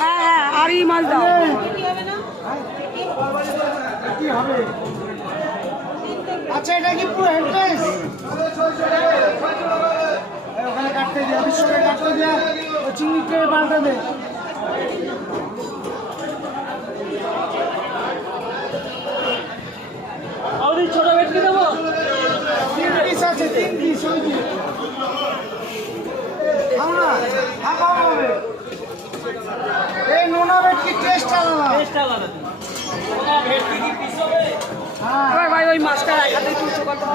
হ্যাঁ আর এই মাছ দাও কি হবে? আচ্ছা এটা কি পুরো হেডলাইস? ওখানে কাটতে দেয়া, বিশ্বকে কাটতে দেয়া, ও চিংড়িকে পাল্টা দে। ছোট ভেটকি দেবো 3 পিস আছে, 3 পিস ওই যে। আমরা খাওয়া হবে। এই নোনা ভেটকি টেস্ট আলাদা। হ্যাঁ ভাই ওই মাছটা এক হাতে তুলতে পারতো।